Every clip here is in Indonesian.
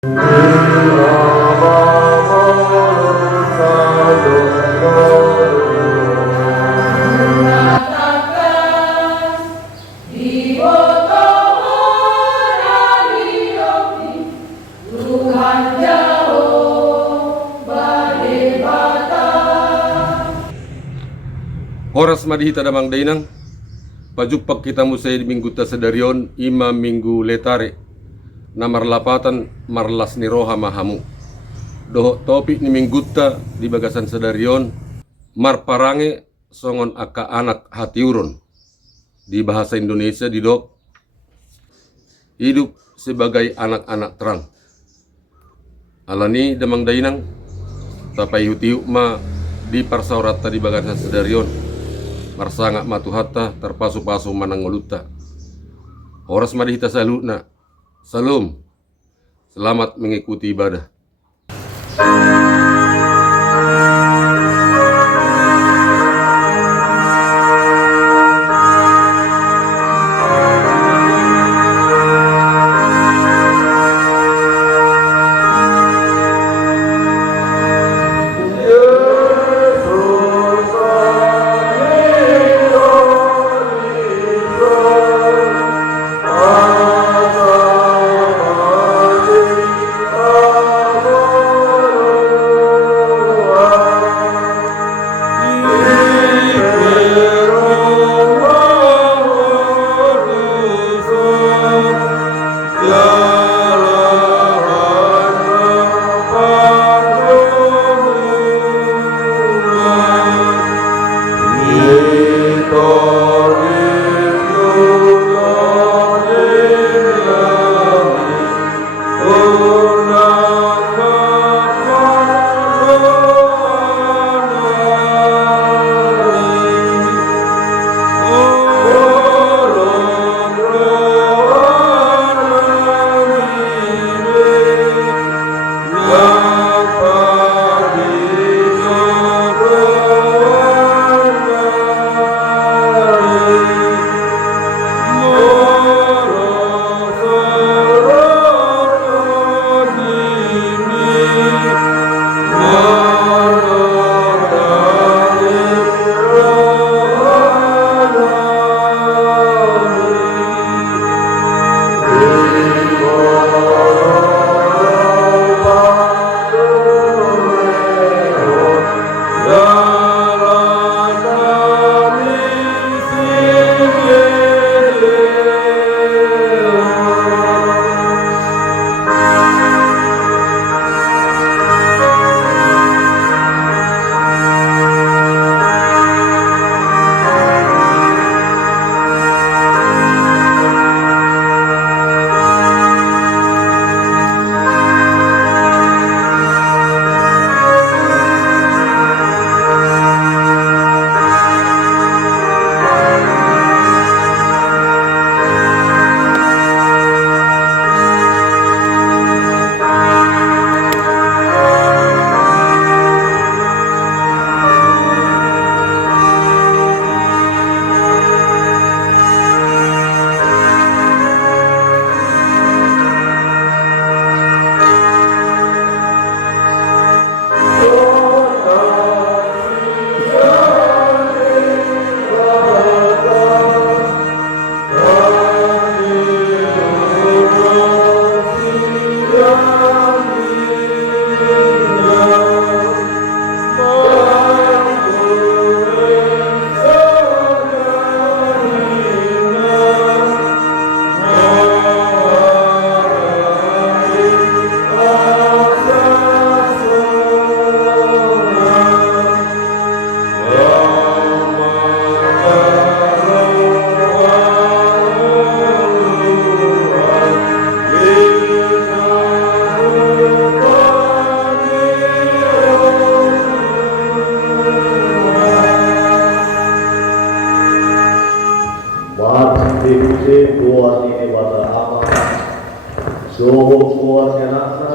Horas madihita damang dainang pajuppak kita musay minggu ta sedarion ima minggu letare na marlapatan marlas ni roha mahamu doho topik ni minggutta di bagasan sedarion marparange songon aka anak hatiuron di bahasa Indonesia di dok hidup sebagai anak-anak terang alani damang dainang tapai hutiuk ma di parsaurata di bagasan sedarion marsangak matuhatta terpasu-pasu manangoluta. Horas madihita salutna. Salam. Selamat mengikuti ibadah.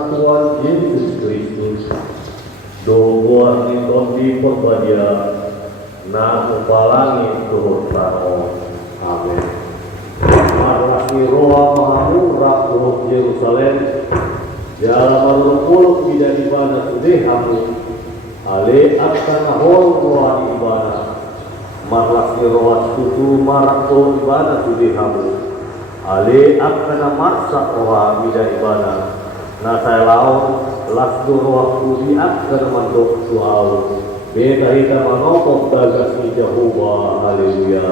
Tuhan Yesus Kristus, doa ni tondi perbadia, na upalangi turut prano. Amin. Marasi roha mahamu rak turut Yerusalem, Jala marupul bida ibana sude hamu ale akana hol roa ibana marlas roa tutu marakto ibana sude hamu ale akana maksa roa bida ibana na saya laon las roa kudi akana mandok suau beta hita manopok dagas ni Jehovah. Haleluya.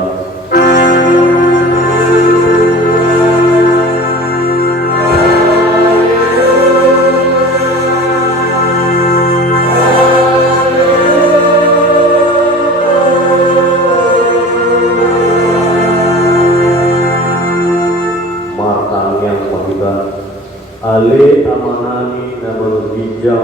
Ale amanani na malubijak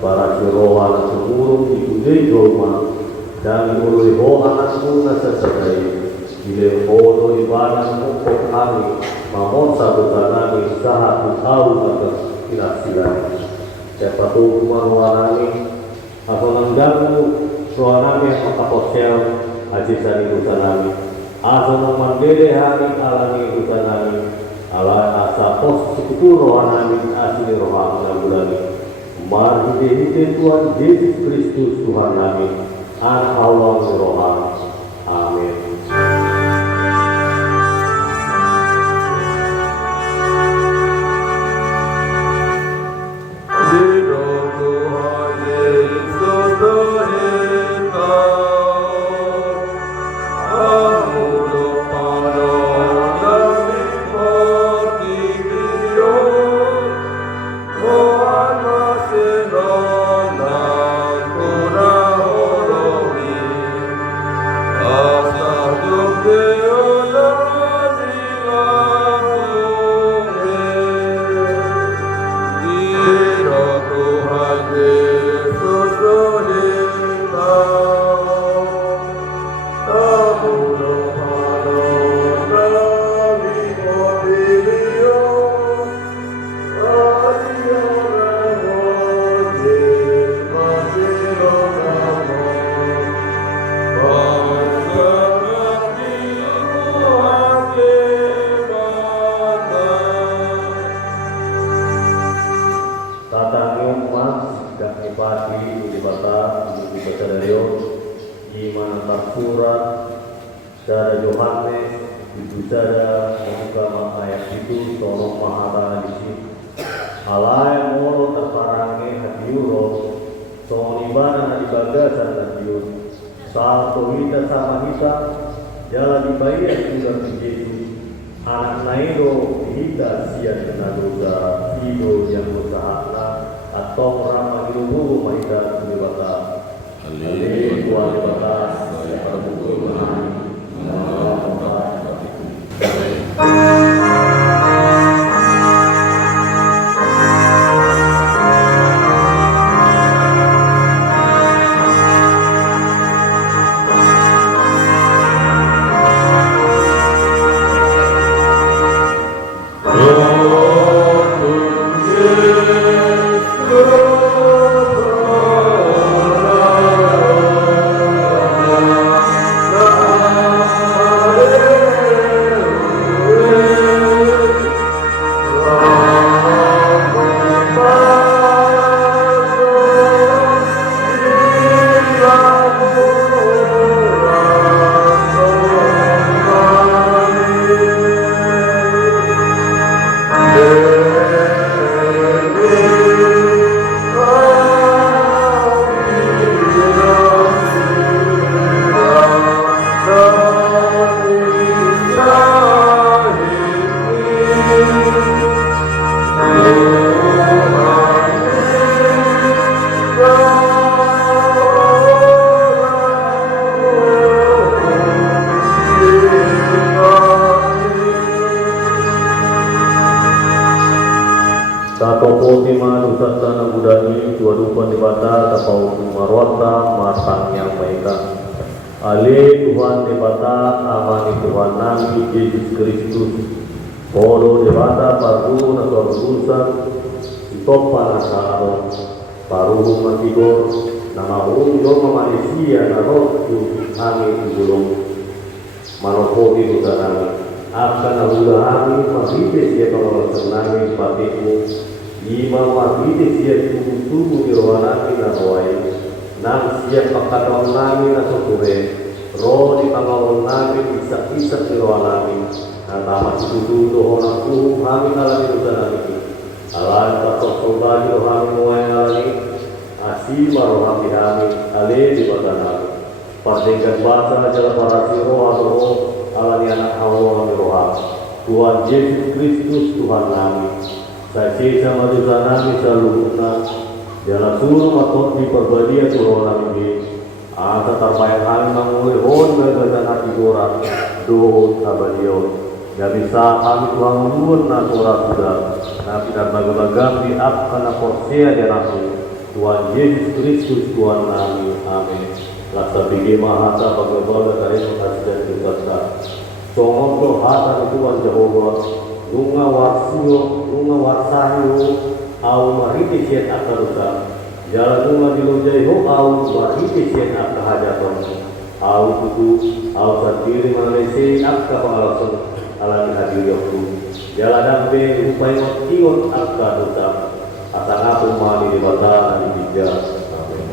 para siroha na sumurong ikuday Roma dan uliho anakmu na sasaday ilehono ibanan mo po kami mamon sa butanani sa hatu-au na kinasilan kaya patuloy manuanani ako nang damu rohanami ang makaposyal asis sa nilusanami asa nang mandede hari alani nilusanami ala asa pos sekutu rohanami asli rohan na bulani mari hite Tuhan Yesus Kristus Tuhan kami anak Allah rohan. Amin. Cara Yohanes itu cara membuka ayat itu tolong mahara di sini. Alai moro terparange hadiuro, sonibana di bagasan hadiur. Satu kita sama kita, jalan dibayar sudah begitu. Anak nairo kita siap kena dosa, hidup yang bersahana atau ramah hidup mahita dewata. Haleluya dewata. Ale Tuhan debata amani Tuhan nami Yesus Kristus Polo debata paru na sorgusan Topa na saro Paruhung matigor Nama unjo Malaysia na rotu Amin gulong Manopoki udarami Akan na udahami Mabite siya pangalasan namin Patimu Imam Mabidi siap tubuh di rohanami na roai, nang siap pakatong nami na sukure, roh di pangawon nami isak-isak di rohanami, na tamat situdu dohonang kuhu kami nalami dosa nami, alan patok sobagi rohami muay nalami, asima rohami kami, ale di badan nami, pardekan bahasa jala parasi roha roh, alani anak Allah roha, Tuhan Yesus Kristus Tuhan nami. Saksi sama dosa nami selalu benar. Jalan suruh matot di perbadian turun nami. Asa terpayang kami mengulih hon gagasan hati orang. Doh abadion. Ya bisa kami Tuhan menurun na surat sudah. Nabi dan bagam di karena porsia di nami. Tuhan Yesus Kristus Tuhan nami. Amin. Laksa bigi mahasa bagaimana dari mengasih dan kita. Songong doh hata Tuhan Jehovah. Lunga warsahiyo au mariti siat akarusa jala lunga dilujaiho au mariti siat akahajaton au tutu au satiri malesi akka pangalason alani hadiriyoktu jala dambe upai motion akarusa asang aku mani di batana di bija. Amin.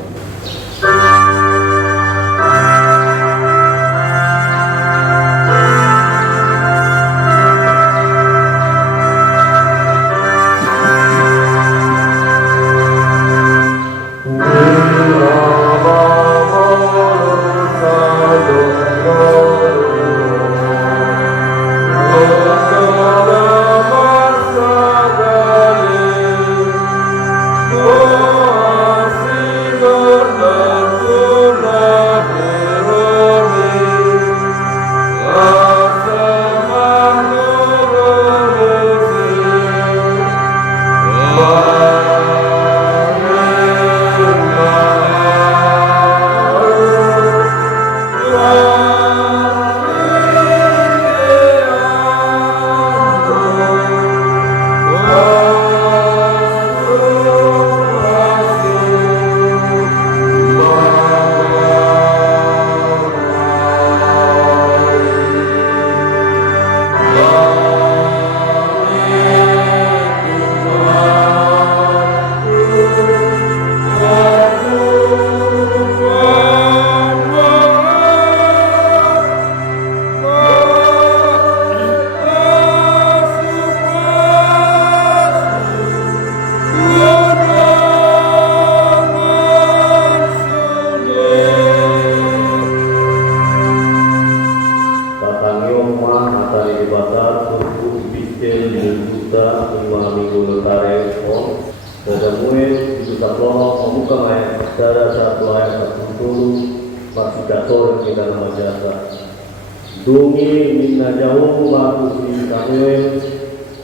Dungi minna jauh batu si kanuen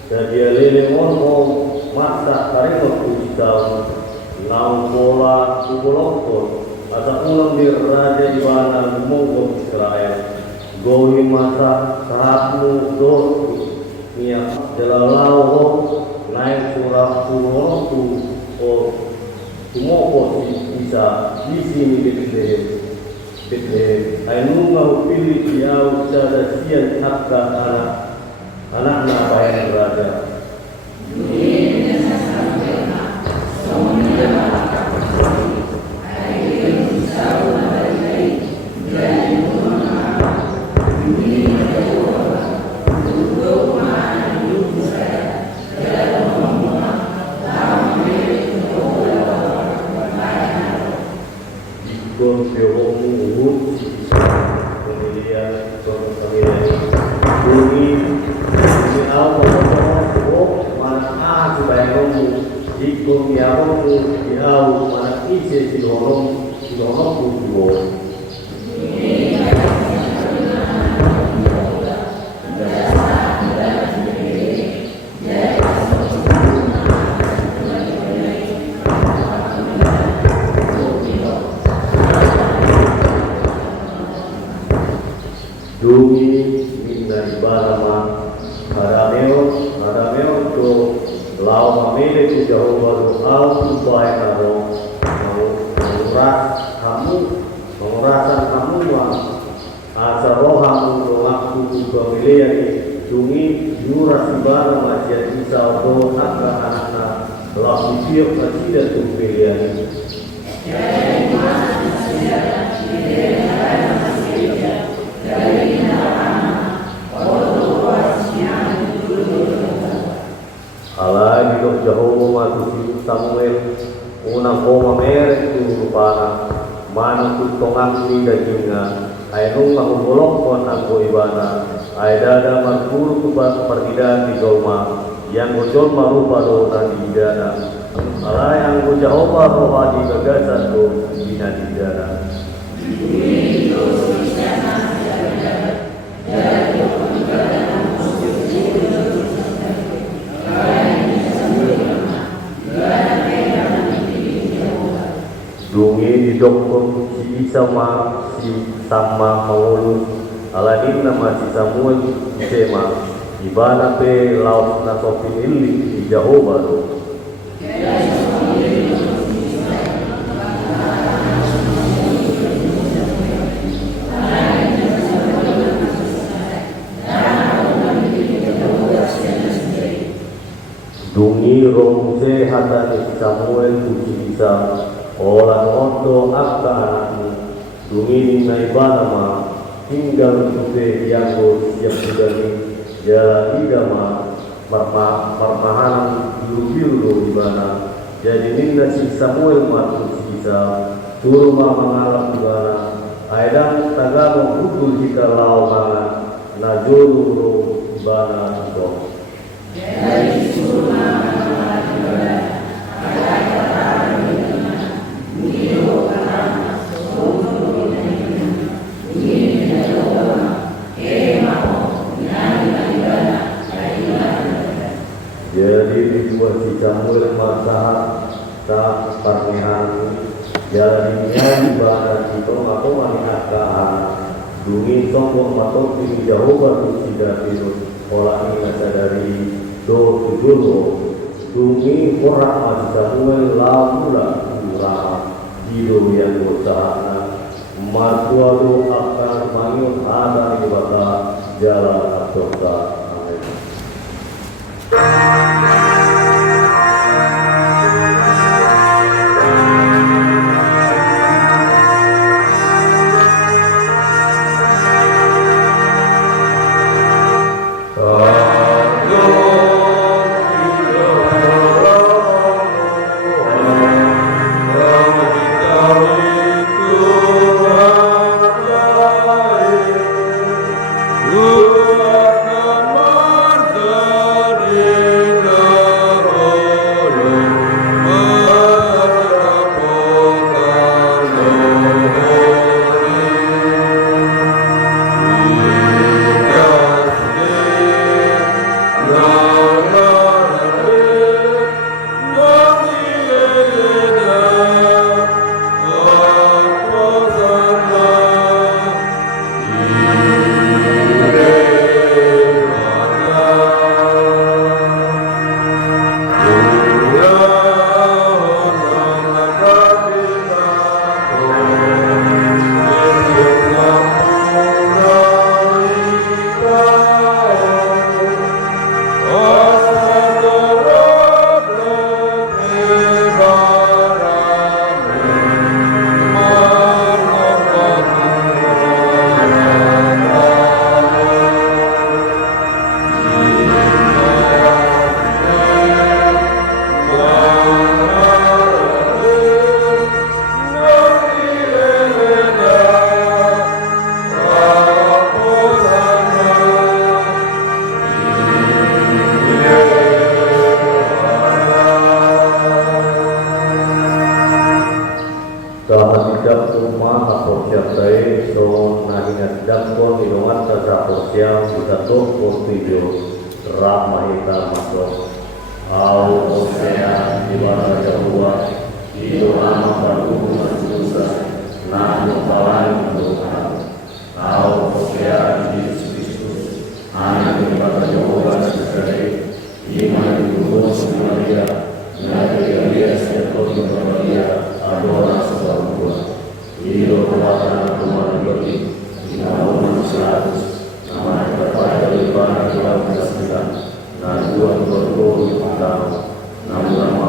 jadi lele monmo masak karena kusau lau pola kupolokon atau ulang di raja di mana monggo Israel gohi masak sahabu dotu niat jalalau naik surah kupolokku o kumoko bisa di sini di Ainunga upili kiau sada sian hakka anak bayang berada. Mampir masjid pilihan Alay dok Jehovah matusi Samuel unang koma merek tu para mana tutongan ni dagingna ay nung mahumulok kon ang ibana ay dada magpuro kubat partidan di Goma yang bocor marupa do na di dana alay ang Jehovah roha di gagasan do bina di dana dungi di dokter si sama mengulus aladin nama si Samuel sema ibana pe laut na sopin ili di Jehovah do dungi roh sehatan si Samuel kuci bisa orang ondo akka anakmu dungi na ibana ma tinggal supe yang sudah ni ya idama marmahan biru-biru ibana jadi ninda si Samuel matu bisa suruh mengalap ibana aidang tagamo hutul jika lau mana na jolu ibana do jadi suruh mengalap ibana jadi dibuat si Samuel masalah tak parmehan jalannya di barat itu aku maniakan dungi sombong matok di Jehovah si David olah ini masa dari do dulu dungi orang si Samuel lamula murah hidup yang berusaha matuadu akan mangil ada di bawah jalan Abdullah. Namun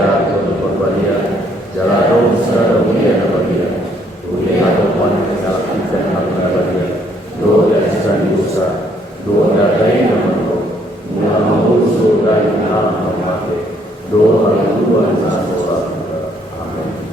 Saya untuk berbalik jalan dosa dan mulia bagian. Dunia atau wanita dalam kita akan bagian. Doa dan dosa, doa dari nama mula mengusul dari alam mati. Doa Tuhan Yesus. Amin.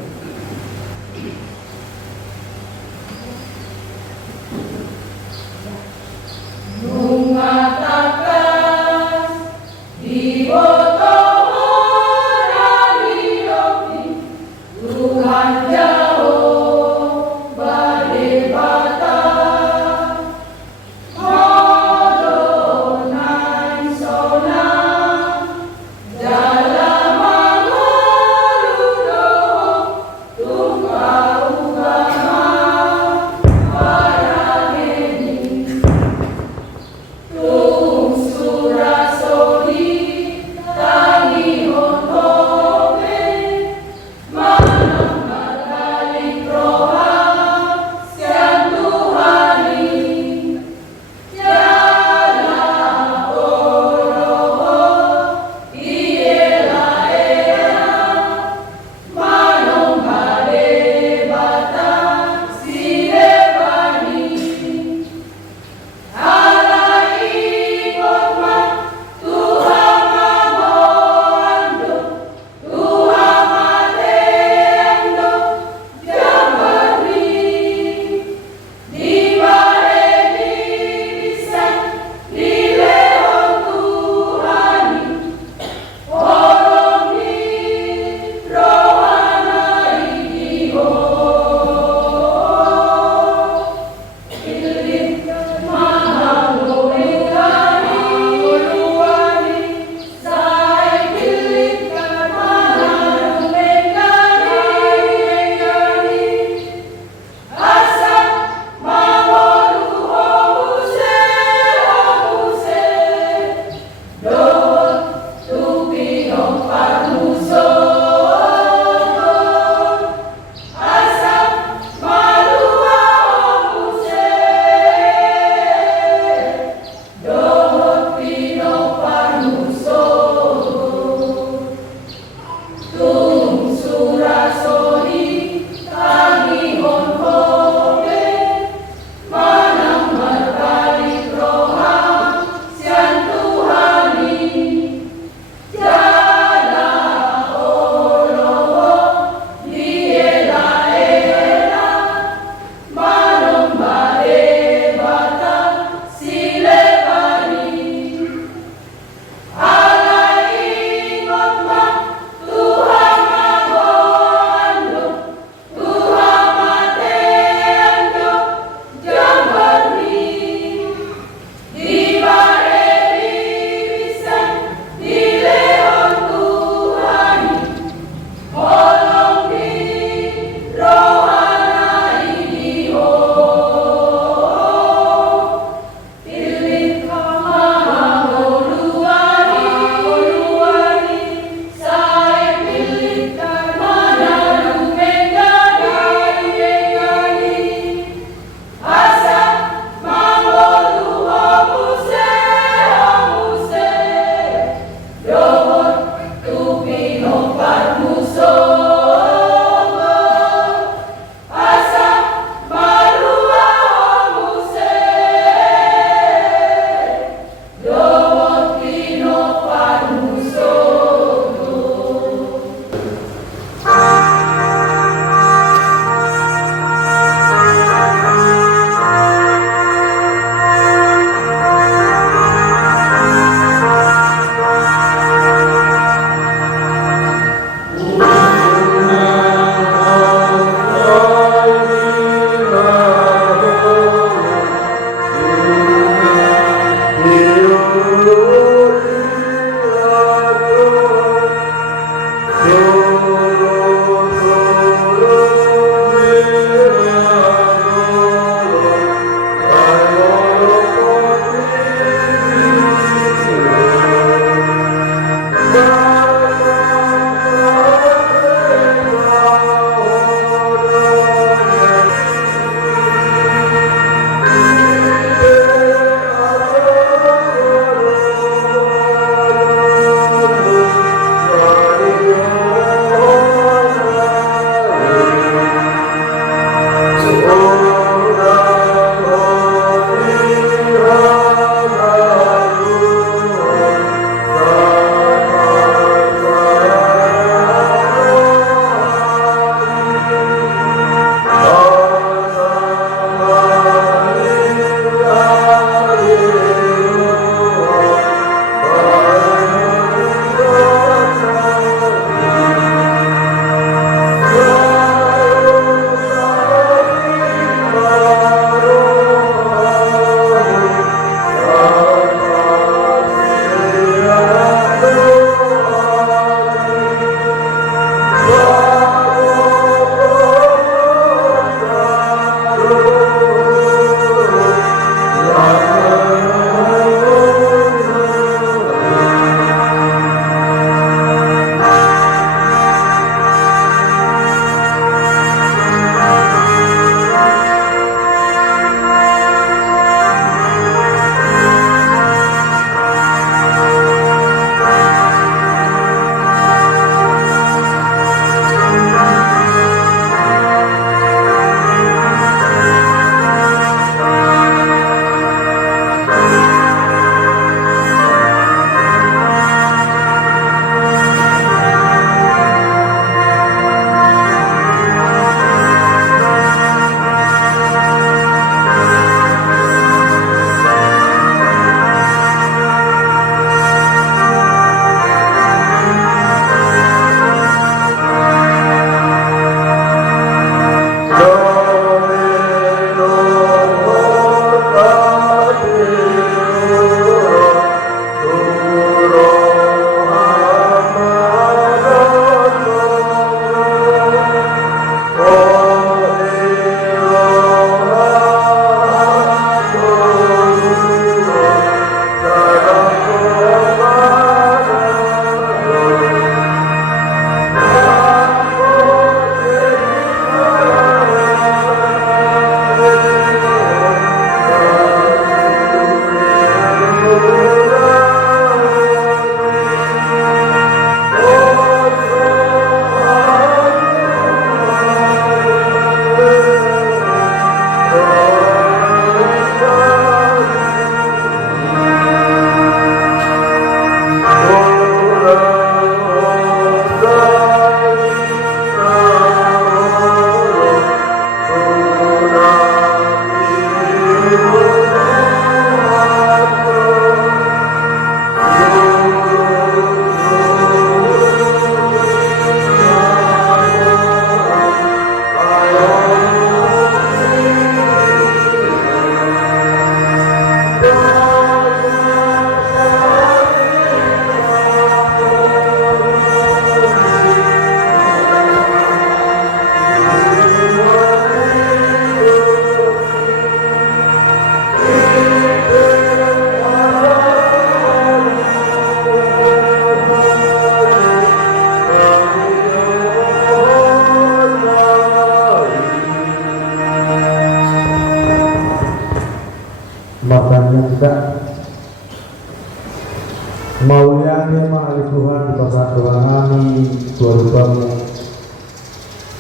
berbamu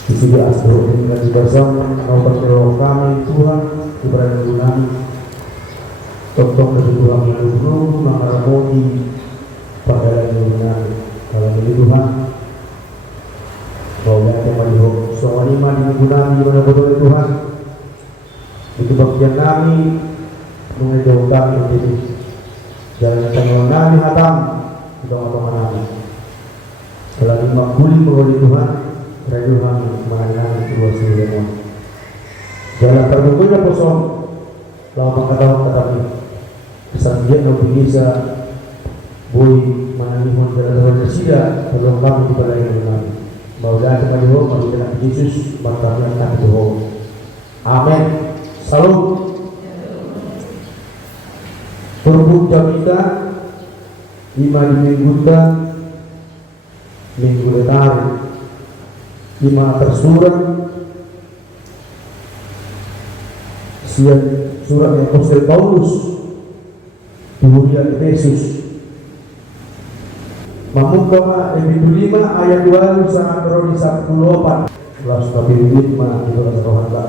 Isi asro dengan bersama kau berdoa kami Tuhan kepada kami tolong dari Tuhan yang dulu mengaramoti pada dunia dalam ini Tuhan kau yang melihat soal iman di minggu di mana bodoh Tuhan itu bagian kami mengejauh kami ini jangan tengok kami hatam kita ngomong kami selagi makbuli mengulis Tuhan Tuhan mengenai dua semuanya. Jalan terbukanya kosong. Lalu kata kami kesanjian lebih bisa boleh menanggung jalan sida belum kami di balai kami. Mau datang kami ho, mau datang Yesus, maka kami akan itu ho. Amin. Salam. Turbuk jamita lima minggu minggu letari. Lima tersurat surat yang Apostol Paulus di Hurian Efesus Mamukama Ebidu 5 ayat 2 sangat beroni 1 Langsung kabin 5 itu rasa rohanda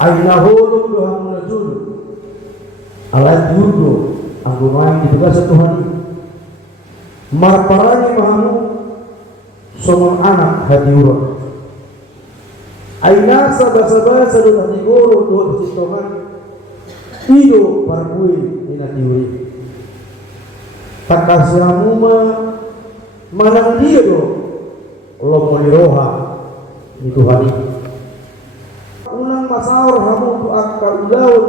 Aina holung dohang munajul alat yurdo anggumain ditugas Tuhan marparani mahamu somong anak hati urut aina sabasa-basa do hati urut do persistohan ido parkui inati uri takasramuma manang dia do lomo liroha ni Tuhan unang masaur hamu tu akka ulaun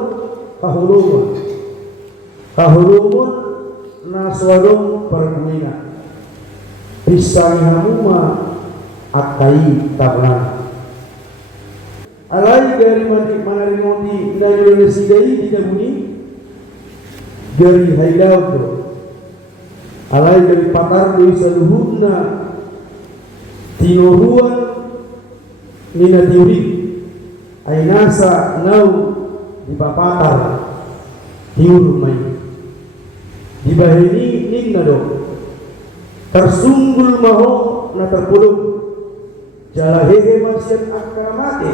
kahulumun naswarung parkuina Pisani hamuma akai tablan. Alai dari mana rimoti dari Indonesia tidak bunyi dari hailau tu. Alai dari pakar dari saluhuna tinuruan nina tiuri. Ainasa nau di papatar tiur mai. Di bahini ningna do. Tersunggul maho na terpulung jala hehe masyan akramate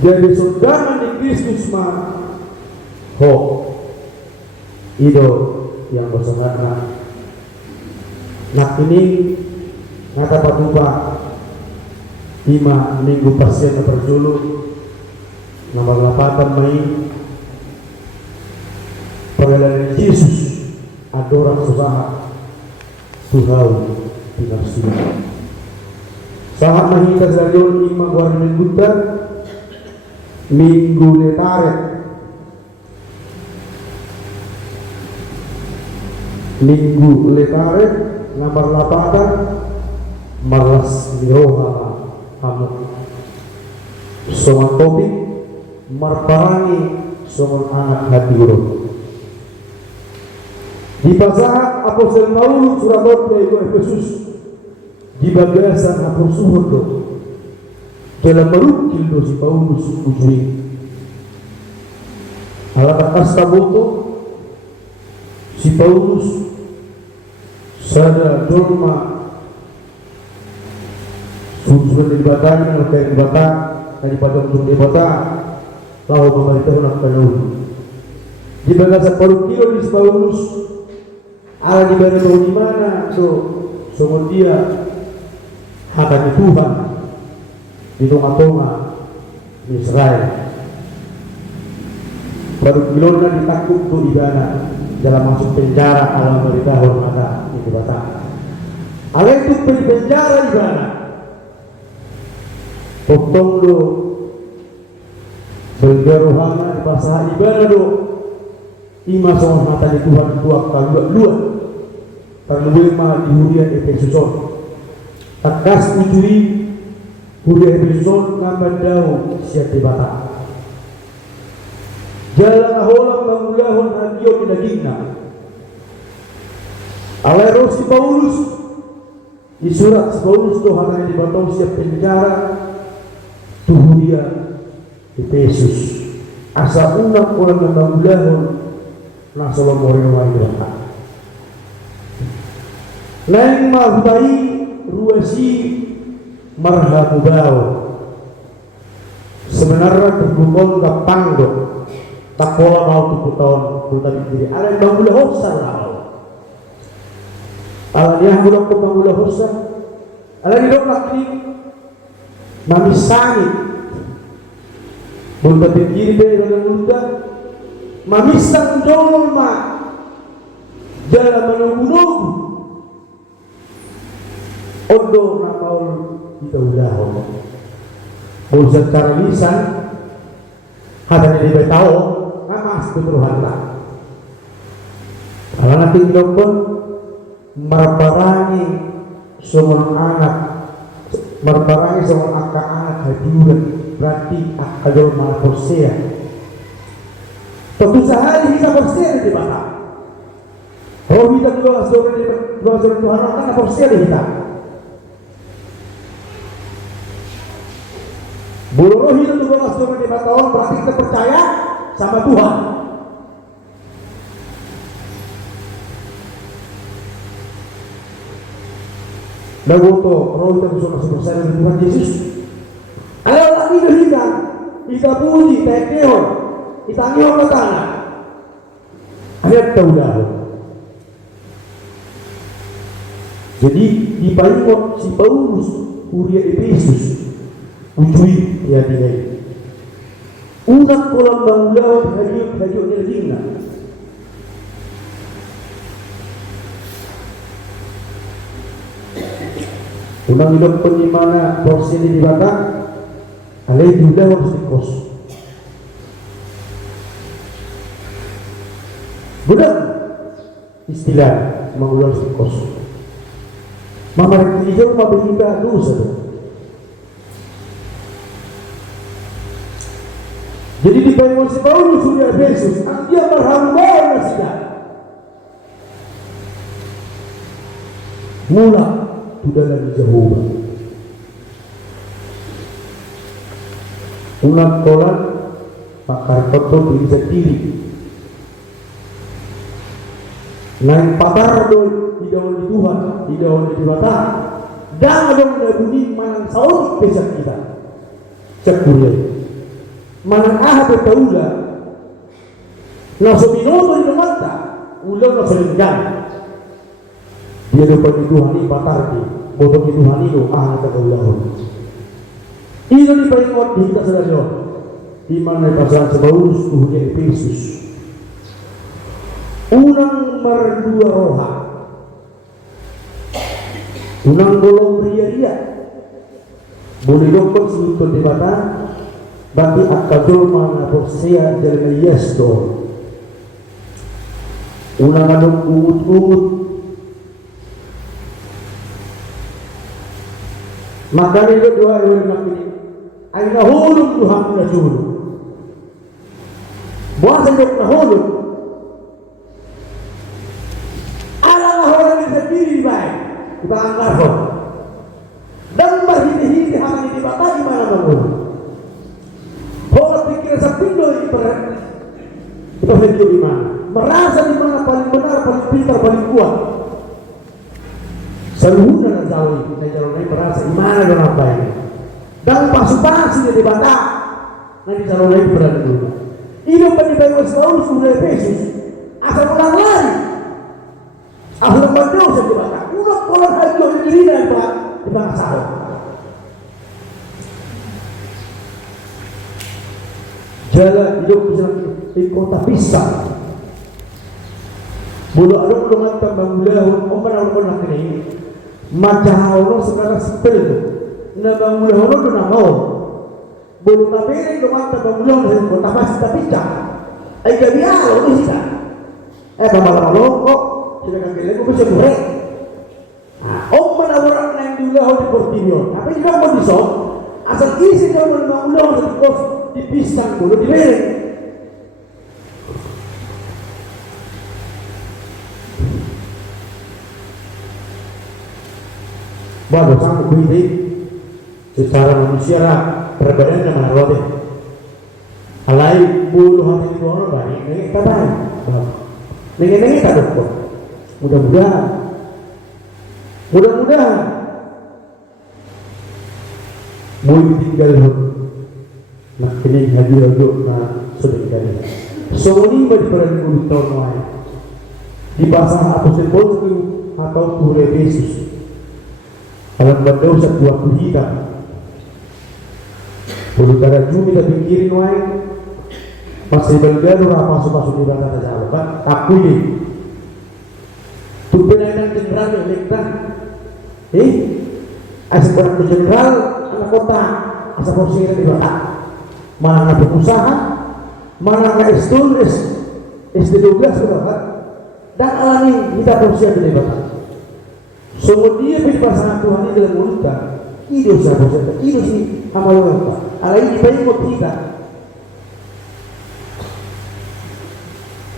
jadi saudara di Kristus mah ho ido yang bersangka nak ini ngata patupa 5 minggu pasien terjulu nama 8 Mei perjalanan Yesus adoran usaha Tuhan pinarsi. Saat mahita sayon lima guar minggu letaret. Minggu letaret nomor 8 marlas liroha hamuk. Soal topik marparani soal anak hati urut. Di pasangan Apostol Paulus surat ke Efesus di bagasan Apostol do dalam merukil do si Paulus ujui alat kasta boto si Paulus sada dolma susun di batang di batang daripada untuk di batang lalu pemerintah nak penuh di bagasan Paulus Paulus ala di mana di mana so dia hati Tuhan di tengah-tengah Israel baru bilona ditakut tu idana dalam masuk penjara alam beritahu ada itu batang ala itu penjara di mana potong do berjaruhana di pasal ibana do ima soal mata di Tuhan tua kalua terlebih mah di Hurian Efesus takas ujui Hurian Efesus ngambil daun siap dibata jalan aholam bangulahun radio pinagingna alai rosi Paulus di surat Paulus Tuhan yang dibatau siap penjara tu Hurian Efesus asa unak orang bangulahun Nasolong orang lain berkata Lain mahutai ruasi marhabubao. Sebenarnya tergumul gapang dok. Tak pola mau tukuton bertani diri. Ada yang bangulah hosan lah. Kalau dia bulan ke bangulah hosan. Ada di dok lagi mamisani. Bertani diri dengan muda. Mamisang jolma. Dalam menunggu. Odo namaul kita udah Boleh secara lisan hadanya di betao ngamas betul hata kalau nanti pun merbarangi semua anak merbarangi semua anak hajuran berarti akal malfosia tentu sehari bisa bersih di mata kalau kita dua sore Tuhan akan bersih di kita Bulu hidup itu 25 tahun berarti kita percaya sama Tuhan. Lalu itu roh kita bisa masuk bersama dengan Tuhan Yesus. Ada lagi berhilang, kita puji, tekneon, kita ngiong ke tanah. Ayat taulah. Jadi di Paimon si Paulus, Kuria Efesus. Ujui ya dia. Unak kolam banglau hajuk nirjina. Unang hidup penimana porsi di batak, alai juga harus dikos. Budak istilah mengulang dikos. Mama hijau mabelita dosa. Jadi di Paimon si Paulus sudah Yesus, dia berhamba nasihat. Mula sudah dari Jehovah. Ulang kolan pakar kotor bisa diri. Naik patar doi di daun di Tuhan, di daun di mata. Dan ada bunyi manang saud besar kita. Cekuria. Manang ahad taula naso binoto di mata ulang naso linggan dia dapat dituhani batarti bodoh dituhani lo ahad taula ini di Paimon kita sadar di mana pasal sebaus tuhnya Efesus unang merdua roha unang golong ria boleh dapat seluruh di mata bagi akadul mana porsia dari Yesus unang anong umut maka nito dua ewan nakini ay nahulog Tuhan na sulo buwasan yung nahulog alang nahulog yung sa diri baik ibang narko dan mahini-hini hangin di bata gimana menghulog sa pindoy ipahenyo di mana merasa di mana paling benar, paling pintar, paling kuat seluruh na nazawi kita jalan merasa di mana dan apa ini dan pasupasi di bata nanti jalan lain berada dulu hidup di Paimon Paulus sudah Efesus asal ulang lari asal berdosa di bata ulang pola hajo di diri di mana sahur jalan hidup di kota pisang bulu aduk lumat bangulah orang nak ini macam orang sekarang sepel na bangulah orang tu nak mau bulu tabiri lumat bangulah dari kota pasir pisang ay gabiah orang sih pamalang kok silakan bilang aku bisa boleh orang yang diulah di Portinho tapi juga mau disok asal isi dia bangulah dari kos di pisang dulu di merek baru sanggup beri secara manusia lah perbedaan dengan roti alai bulu hati itu orang baik ini kita baik ini kita dokter mudah-mudahan Mudah-mudahan mau ditinggal nak kini hadir na sudah kali. Semua ini berperan untuk tahun di bahasa Apostol Paulus atau Tuhan Yesus. Alam berdosa waktu kita. Perutara jumi tak pikirin wae. Masih bergaduh apa masuk di belakang saja. Kan aku ini. Tu penainan jenderal elekta. Asal orang jenderal anak kota, asal porsi di kota. Mana ada pengusaha, mana ada SD12 berapa? Dan alami kita porsi di kota. Semua dia berpasangan Tuhan ini dalam mulutnya. Itu sahaja, itu sih amal orang. Alai baik buat kita.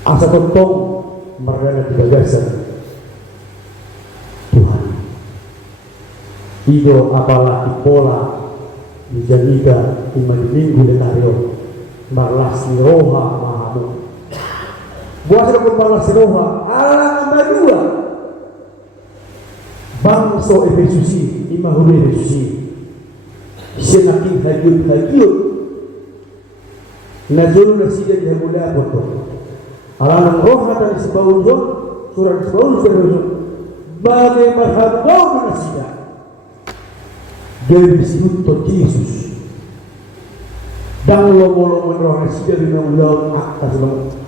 Asal tentang merana gagasan Tuhan. Ido apalagi pola dijadikan iman minggu detario marlas roha mahamu. Buat aku marlas roha alam berdua. Bangso Efesusi imahuri Efesusi. Senakin hajut najul nasidah di hamulah foto alam roh kata sebaul surah sebaul bagai marhabau nasidah dari disebut to Yesus dan lo roh nasidah di hamulah atas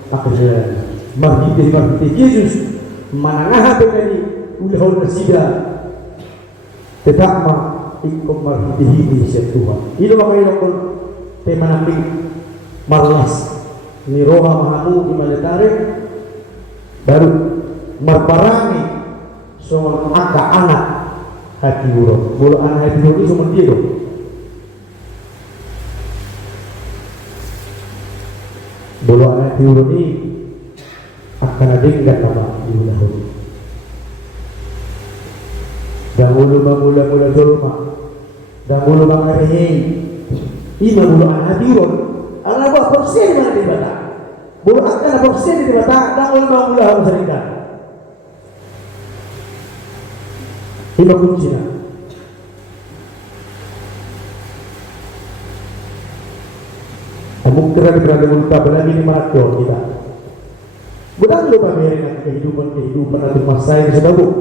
akhirnya marhite Yesus manangah begini ulah nasidah tetap ikut marhitihi siap Tuhan. Itu makanya pun tema nanti marlas ni roha mahamu imaletare baru marparani soal angka anak hati urut. Bulu anak hati urut itu cuma dia dong. Bulu anak hati urut ini akan ada yang nama ibulah urut. Dahulu mula zulma. Dahulu mengarehi ima bulu anak dirun ala buah persen mana di bata bulu anak persen di bata dahulu mula harus ringkan ima kuncinya amuk kerana berada multa berlagi ni marakyo kita bukan lupa merin kehidupan nanti masa yang sebagus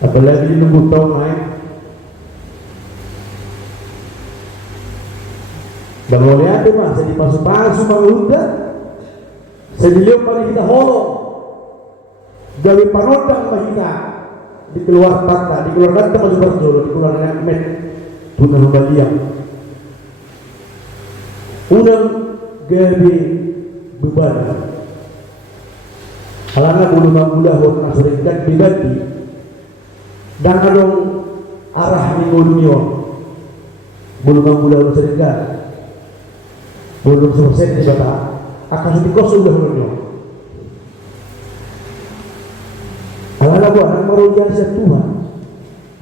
apalagi nunggu tahun lain. Bang lihat mah saya dipasu-pasu mangunda. Saya dilihat pada kita holong. Dari panodang kita dikeluar kata, dikeluarkan kita masuk berjolo, dikeluarkan met tunang baliang. Unang gabi beban. Alana bulu mangula hok nasurikan bibati. Dan adong arah mingulunyo. Bulu mangula nasurikan. Belum selesai di kota akan dikosong dahulunya. Anak buah merujahan siap Tuhan,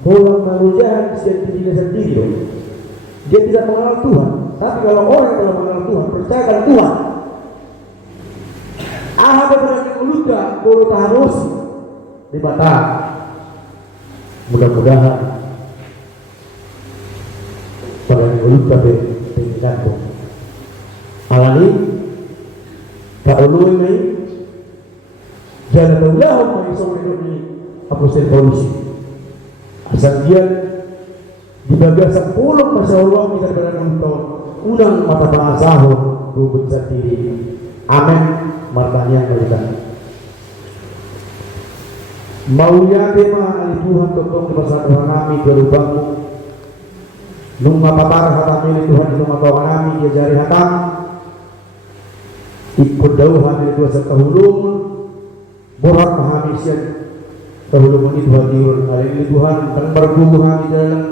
bolang merujahan siap dirinya sendiri. Dia tidak mengenal Tuhan, tapi kalau orang telah mengenal Tuhan, percayakan Tuhan. Ada berani meludah, bolu harus dibatal. Mudah-mudahan berani meludah bergantung. Alani tak ulu ini jangan berlaku bagi seorang hidup ini Apostol Paulus asal dia dibaga 10 masa Allah kita berada untuk unang mata bahasa rubut sendiri amin martanya kita maunya tema ali Tuhan tentang kebesaran kami berubahmu nung mapaparah hatami Tuhan itu matawa kami dia jari hatam ikut dauh hamil dua setahulung borak pahami siap tahulung itu hadirun hari ini Tuhan dan berkubu kami dalam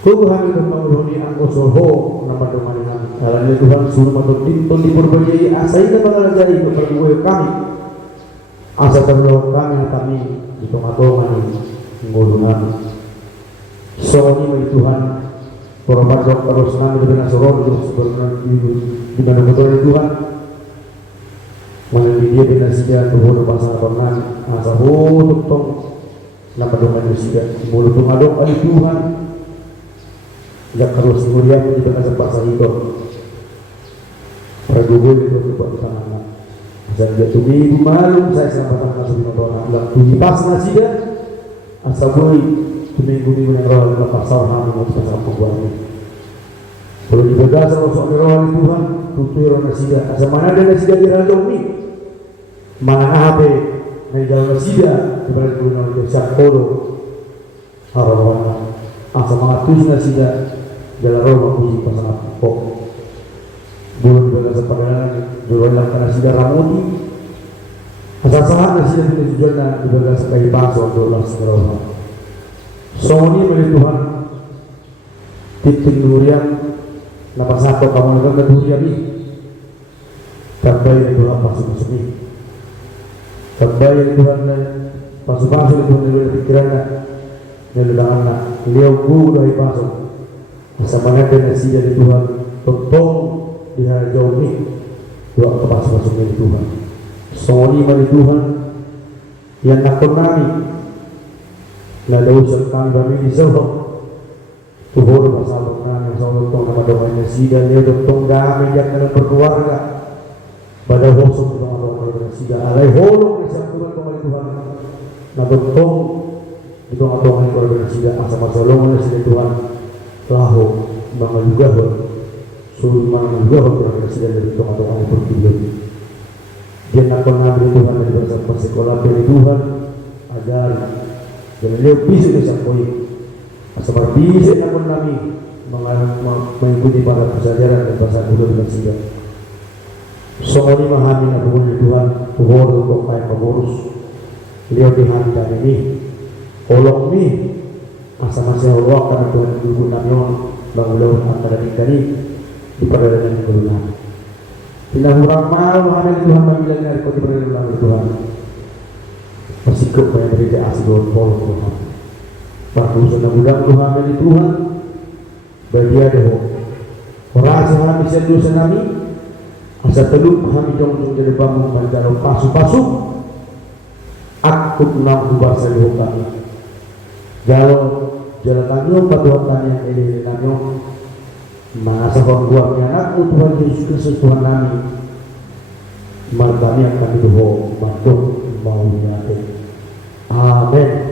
kubu kami dan menguruhi angkosoho nama domani kami hari ini Tuhan suruh matuk dintun di berbagai asai dan mengalajari berkubu kami asa terlalu kami di tengah-tengah mengurung kami soalnya Tuhan korban terus kami dengan sorot terus di mana betul Tuhan melalui dia dengan sejarah Tuhan bahasa Tuhan asa untuk nama doa manusia mulut mengaduk oleh Tuhan yang harus kemudian kita kasih pasal itu pergubul itu buat tangan dan dia tumi malu saya selamatkan kasih doa Allah tumi pas nasi dia asabui tumi yang roh dalam pasal kami mau pasal pembuatnya kalau dibegas sama suami roh Tuhan tutup orang nasi dia asal mana ada nasi dia di rajau ni mana apa menjauh nasi dia dibalik guna untuk siap kodo harapan asal mengatus nasi dia jalan roh makuji pasal pok belum dibegas sepanjang jualan yang nasi dia ramuti asal sahat nasi dia punya tujuan dibegas kayu pasu untuk Allah SWT Sony oleh Tuhan titik durian nama satu kamu akan durian ini terbaik Tuhan pasuk-pasuk ini terbaik Tuhan pasuk-pasuk itu menurut pikirannya menurut anak beliau guru dari pasuk sama dengan nasi dari Tuhan tentang di hari jauh ini doa ke pasuk-pasuk dari Tuhan Sony oleh Tuhan yang nak kami na daw sa kami di Zoho tuhod pasabot namin sa utong na madaway na sida niya utong gamit yan na berkeluarga pada hosong ng mga madaway na sida alay holong na siya tulad ng Tuhan na utong itong atong ang keluarga na sida asa masolong na sida Tuhan laho mga lugahon sulong mga lugahon na sida na itong atong ang pertiyon diyan ako namin Tuhan na iba sa pasikola dari Tuhan agar jangan dia bisa disakui seperti bisa namun kami mengikuti para pelajaran dan bahasa Buddha dengan sidang soalnya memahami namun Tuhan tuhor untuk kaya pengurus beliau dihantar ini olong ini masa-masa Allah karena Tuhan dulu namanya bangun antara kita ini di peradaban yang keluar tidak kurang mau memahami Tuhan memilih dari kau di peradaban Tuhan bersikap yang berbeda asli Tuhan Tuhan Pakku senang udang Tuhan dari Tuhan bagi ada orang sehari sendu senami asa teluk kami jong jadi bangun panjang pasu-pasu aku menang bahasa kami kalau jalan kami Tuhan kami yang ini kami masa pembuatnya aku Tuhan Yesus Kristus Tuhan kami kami akan didoa bantu mau nyate Amen.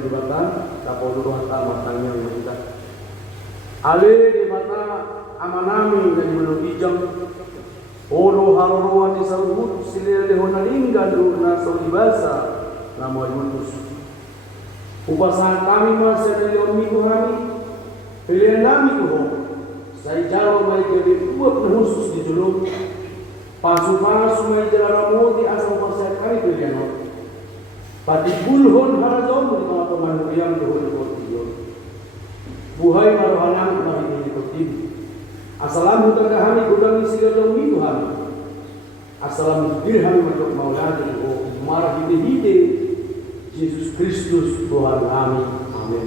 di batan, tapos doon matangnya kita. Ale di mata amanami na manugijang olo haruruan di salud sila lehonalingan do na sa libasa na mo yutus. Upasahan kami mas sa leon minggu kami, pilihan namin ko sa ijaro may jadi uap na husus di julog. Pasu-pasu may jalan mo di asal pasal kami pilihan. Pati bulhon harazon di mga pamanuyang doon ko tiyon. Buhay marohanang mahindi ko tim. Assalamu tagahami gudang isi gadong minggu kami. Assalamu dirham untuk maulana ko marah hide Yesus Kristus Tuhan kami. Amin.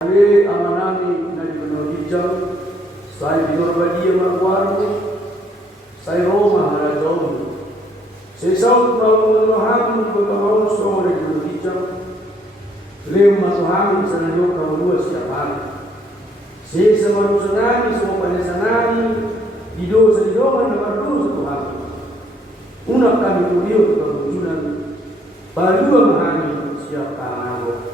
Ale amanami na dipenogijang saya di Norbadia Marquardo saya Roma harazon saya saud maluhan berkahau sore dipenogijang lem masuhami sanadyo kamalua setiap hari saya semanusanani semua panesanani dido sa didoman na mardo sa Tuhan unak kami tuliyo kemujudan balua mahani siap kaango.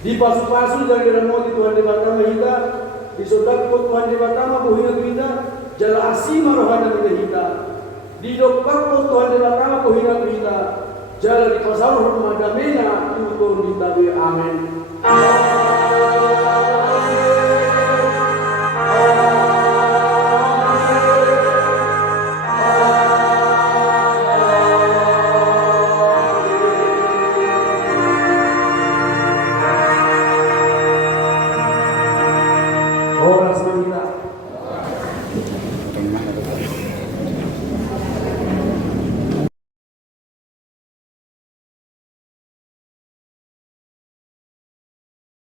Di pasu-pasu dari remoti Tuhan di Batama hita, di sodakpo Tuhan di Batama buhinga kita, jala asima rohana kita hita. Di dokpakpo Tuhan di Batama buhinga kita, jala di pasar rumah damena tutun di tabi amin. Oras kita